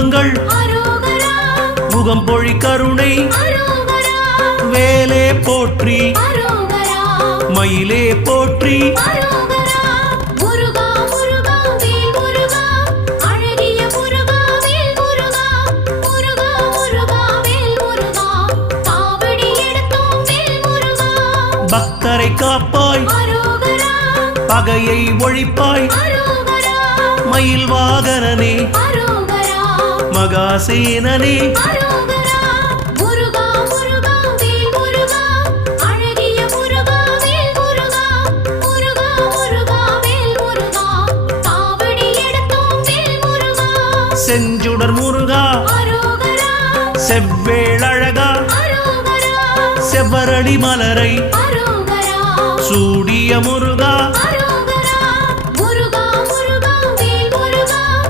முகங்கள் முகம் பொழி கருணை. வேலே போற்றி. மயிலே போற்றி. பக்தரை காப்பாய். பகையை ஒழிப்பாய். மயில் வாகனனே. மகாசேனனே செஞ்சுடர் முருகா. அரோகரா செவ்வரளி மலரை. சூடிய முருகா.